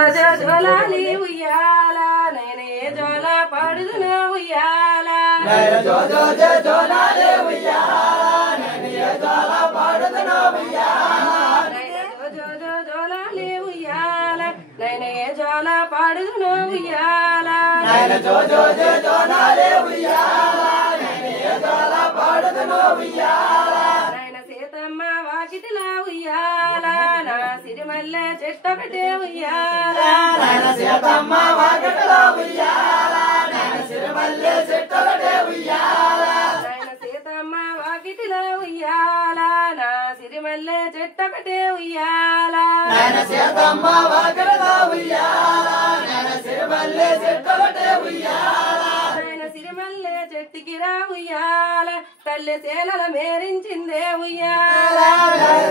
జోలాలి ఉయ్యాల నేనే జోల పాడుదును ఉయ్యాల జోలాలి ఉయ్యాల నేనే జోల పాడుదును ఉయ్యాల జోలాలి ఉయ్యాల నేనే జోల పాడుదును ఉయ్యాల జోలాలి ఉయ్యాల నేనే జోల పాడుదును ఉయ్యాల సీతమ్మ వాకిటిలా ఉయ్యాల నా సిరిమల్లె చెట్టొకటే ఉయ్యాల సీతమ్మ వాకిటిలా ఉయ్యాల నా సిరిమల్లె చెట్టొకటే ఉయ్యాల సీతమ్మ వాకిటిలా ఉయ్యాల నా సిరిమల్లె చెట్టొకటే ఉయ్యాల సీతమ్మ వాకిటిలా ఉయ్యాల నా సిరిమల్లె చెట్టొకటే ఉయ్యాల సిరిమల్లె చెట్టుకి రా ఉయ్యాల తల్లి సేలల మేరించిందే ఉయ్యాల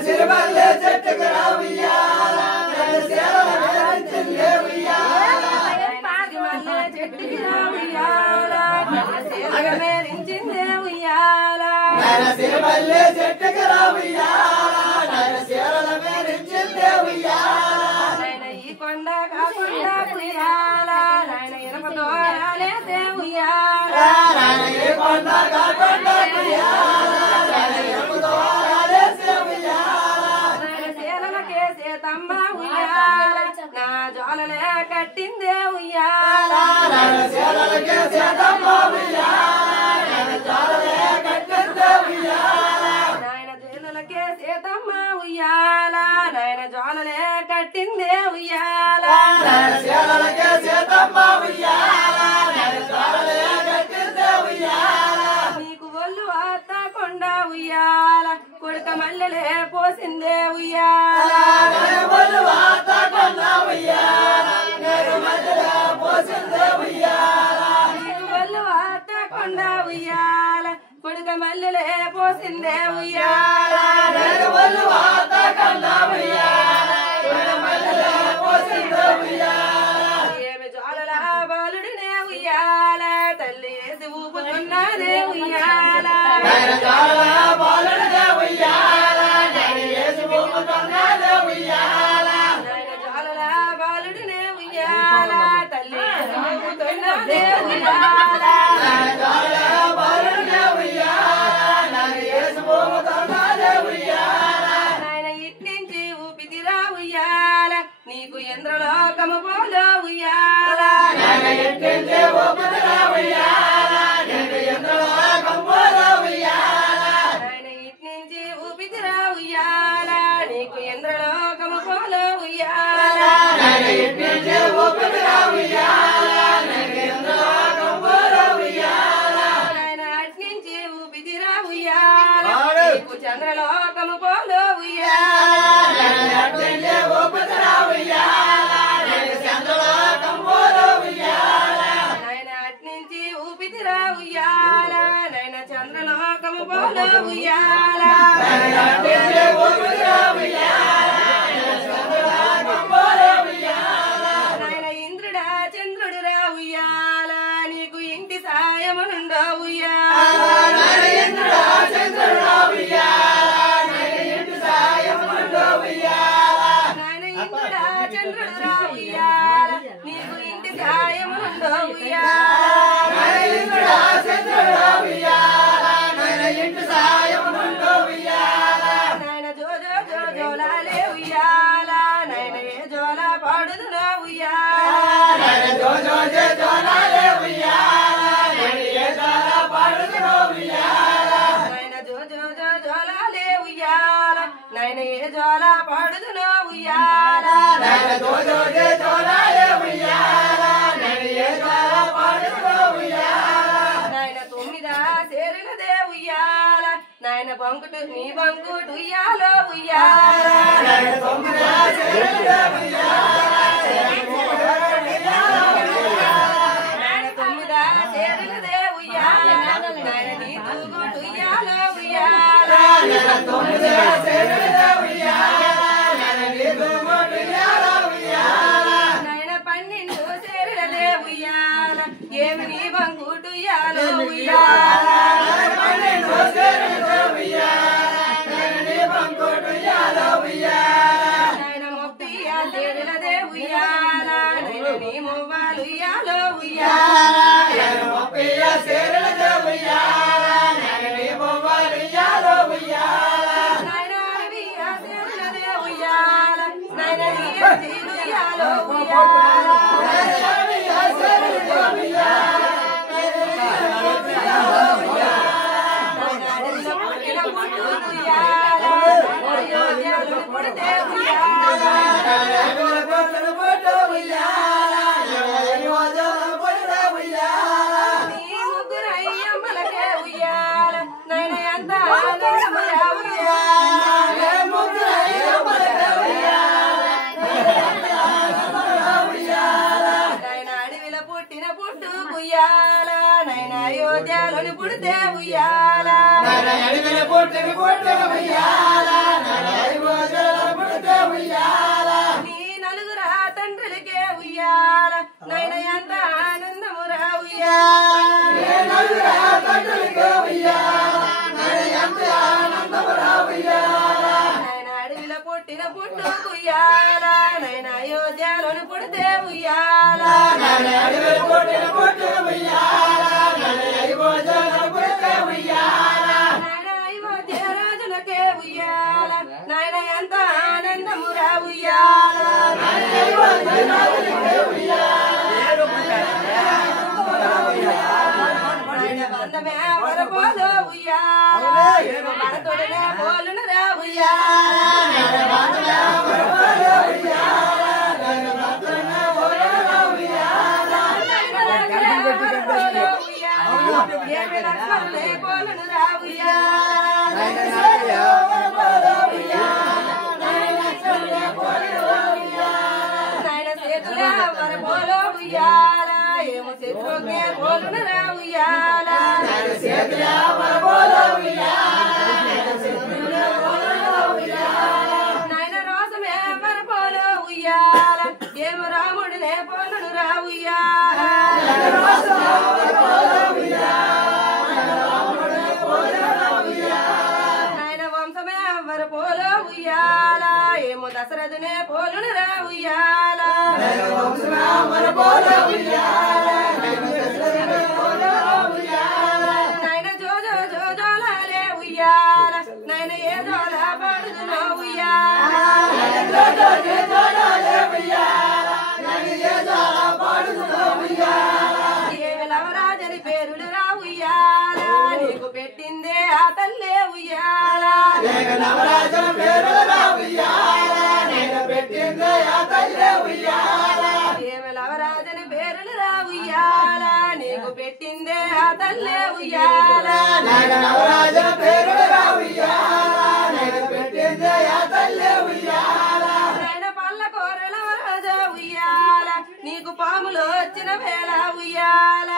సిరిమల్లె చెట్టుకి రా ఉయ్యాల సేలల మేరించిందే ఉయ్యాల సిరిమల్లె చెట్టుకి రా ఉయ్యాల సేలల మేరించిందే ఉయ్యాల సిరిమల్లె చెట్టుకి రా ఉయ్యాల సేలల మేరించిందే ఉయ్యాల ఈ కొండ కాకుండా ఉయ్యాల నాయన ఇనపతో రాలేదే ఉయ్యాల కొండ కాకుండా ఉయ్యాల ఇనపతో రాలేదే ఉయ్యాల సేలలకే సీతమ్మ ఉయ్యాల నా జోలలే కట్టిందే ఉయ్యాల సేలలకే సీతమ్మ ఉయ్యాల నా జోలలే కట్టిందే ఉయ్యాల నాయన జేలులకే సీతమ్మ ఉయ్యాల నాయన జోలలే కట్టిందే ఉయ్యాల సేలలకే సీతమ్మ ఉయ్యాల నా జోలలే కట్టిందే ఉయ్యాల నీకు ఒళ్ళు ఆతకొండ ఉయ్యాల కొడుక మల్లెలే పోసిందే ఉయ్యాల ఒళ్ళు ఆతకొండ ఉయ్యాల మల్లెలే పోసిందే ఉయ్యాల నీకు ఒళ్ళు ఆతకొండ ఉయ్యాల కొడుక మల్లెలే పోసిందే ఉయ్యాల ఒళ్ళు ఆతకొండ ఉయ్యాల మల్లెలే పోసిందే ఉయ్యాల ఏమి జోలల బాలుడినే ఉయ్యాల తల్లి వేసి ఊపుతున్నదే ఉయ్యాల బాలుడినే ఉయ్యాల వేసి ఊపుతున్నదే ఉయ్యాల జోలల బాలుడినే ఉయ్యాల తల్లి వేసి ఊపుతున్నదే ఉయ్యాల బాలుడినే ఉయ్యాల వేసి ఊపుతున్నదే ఉయ్యాల నాయన ఇట్నుంచి ఊపితిరా ఉయ్యాల నీకు ఇంద్రలోకము పోలో ఉయ్యాల ఇంటింటి ఊపితిరా ఉయ్యాల నీకు ఇంద్రలోకము పోలో ఉయ్యాల నాయన ఇట్నుంచి ఊపితిరా ఉయ్యాల నీకు ఇంద్రలోకము పోలో ఉయ్యాల ఇంటింటి ఊపితిరా ఉయ్యాల నీకు ఇంద్రలోకము పోలో ఉయ్యాల నాయన అట్నుంచి ఊపితిరా ఉయ్యాల నీకు చంద్రలోకము పోలో ఉయ్యాల ఇంటింటి ఊపితిరా ఉయ్యాల నీకు చంద్రలోకము పోలో ఉయ్యాల నాయన అట్నుంచి ఊపితిరా ఉయ్యాల నాయన చంద్రలోకము పోలో ఉయ్యాల ఇంటింటి ఊపితిరా ఉయ్యాల నీకు చంద్రలోకము పోలో ఉయ్యాల నాయన ఇంద్రుడా చంద్రుడురా ఉయ్యాల నీకు ఇంటి సాయమునుండో ఉయ్యాల ఇంద్రుడా చంద్రుడా ఉయ్యాల నీకు ఇంటి సాయమునుండో ఉయ్యాల నాయన ఇంద్రుడా చంద్రుడురా ఉయ్యాల నీకు ఇంటి సాయమునుండో ఉయ్యాల ఇంద్రుడా చంద్రుడా ఉయ్యాల నీకు ఇంటి సాయమునుండో ఉయ్యాల నాయన జో జో జో జోలాలే ఉయ్యాల నాయన ఏ జోల పాడుదునో ఉయ్యాల జో జో జో జోలాలే ఉయ్యాల ఏ జోల పాడుదునో ఉయ్యాల నాయన జో జో జో జోలాలే ఉయ్యాల నాయన ఏ జోల పాడుదునో ఉయ్యాల జో జో జో జోలాలే ఉయ్యాల ఏ జోల పాడుదునో ఉయ్యాల నాయన తొమ్మిదా సేరినదే ఉయ్యాల నాయన బంకుటు నీ బంకుటు ఉయ్యాలో ఉయ్యాల తొమ్మిదా సేరులే ఉయ్యాల నాయన తొమ్మిదా సేరినదే ఉయ్యాల నాయన నీ తూగుటు ఉయ్యాలో ఉయ్యాల తొమ్మిదా సేరులే ఉయ్యాల ఉయ్యాల నాయన 12 సేరినదే ఉయ్యాల ఏమి నీ బంకుటు ఉయ్యాలో ఉయ్యాల నాయన మొక్కియా సేరినదే ఉయ్యాల నీ మొవ్వాలు ఉయ్యాలో ఉయ్యాల మొప్పియ సేరల ఉయ్యాల నీ మొవ్వాలు ఉయ్యాలో ఉయ్యాల నాయనా వియ సేరలదే ఉయ్యాల నాయనా వియ తీరుయ్యాలో ఉయ్యాల వియ సేరల ఉయ్యాల అయోధ్యలోని పుడితే ఉయ్యాల నీ నలుగురా తండ్రులకే ఉయ్యాల నైన ఎంత ఆనందమురా నైన అడవిలో పుట్టిన పుట్టు ఉయ్యాల నైన అయోధ్యలోని పుడితే ఉయ్యాల అయోధ్య రాజులకే ఉయ్యాల నాయన ఎంత ఆనందమురా ఉయ్యాల బంధమే వరపోలో ఉయ్యాల మనతోడనే పోలునరా ఏమి లక్ష్మణులే పోలునురా నాయన చేతులే వరపోలో ఉయ్యాల ఏమో శత్రుకే పోలునరా ఉయ్యాల నాయన రోసమే వరపోలో ఉయ్యాల ఏమో రాముడినే పోలునురా ఉయ్యాల నాయన వంశమే వరపోలో ఉయ్యాల ఏమో దశరథునే పోలునురా ఉయ్యాల నాయన జోజో జోజోలాలే ఉయ్యాల నాయన ఏ జోల పడుదునో ఉయ్యాల ఏమి లవరాజని పేరులు రా ఉయ్యాల నీకు పెట్టిందే ఆ తల్లే ఉయ్యాల ఏమి లవరాజని పేరులు రా ఉయ్యాల నీకు పెట్టిందే ఆ తల్లే ఉయ్యాల నాయన పల్ల కూరల వరాజ ఉయ్యాల నీకు పాములు వచ్చిన వేళ ఉయ్యాల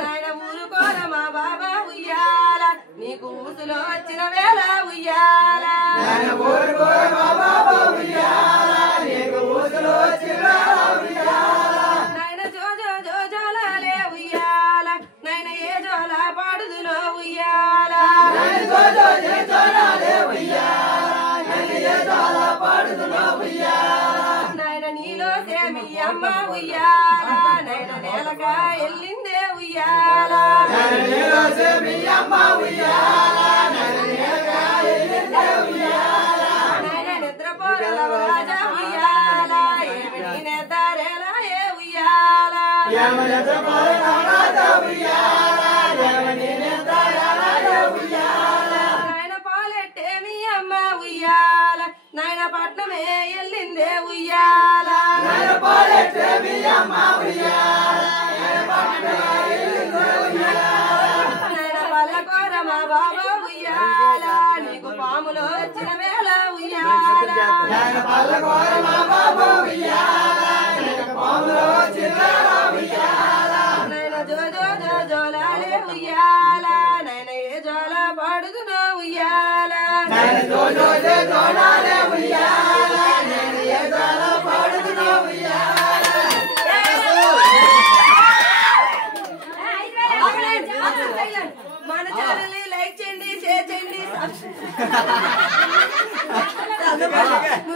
నాయన ఊరు కోర మా బాబా ఉయ్యాల నీకు ఊసులో వచ్చిన వేళ ఉయ్యాల నాయన జోజో జోజోలాలే ఉయ్యాల నాయన ఏ జోల పాడుదులో ఉయ్యాల నాయన నీలో సేమి అమ్మ ఉయ్యాల నాయన నేలగా ఎల్లిందే ఉయ్యాల నాయన నిద్రపోరల రాజా ఉయ్యాల ఏమి నీ నేతారేలా ఏ ఉయ్యాల నాయన పాలెట్టేమి అమ్మ ఉయ్యాల నాయన పట్నమే ఎల్లిందే ఉయ్యాల నాయన పల్లకోర మా బాబా ఉయ్యాల నీకు పాములు వచ్చిన వేళ ఉయ్యాల నాయన జోజో జోజోలాలే ఉయ్యాల నాయన ఏ జోల పాడుదునో ఉయ్యాల మన ఛానల్ ని లైక్ చేయండి, షేర్ చేయండి, నువ్వు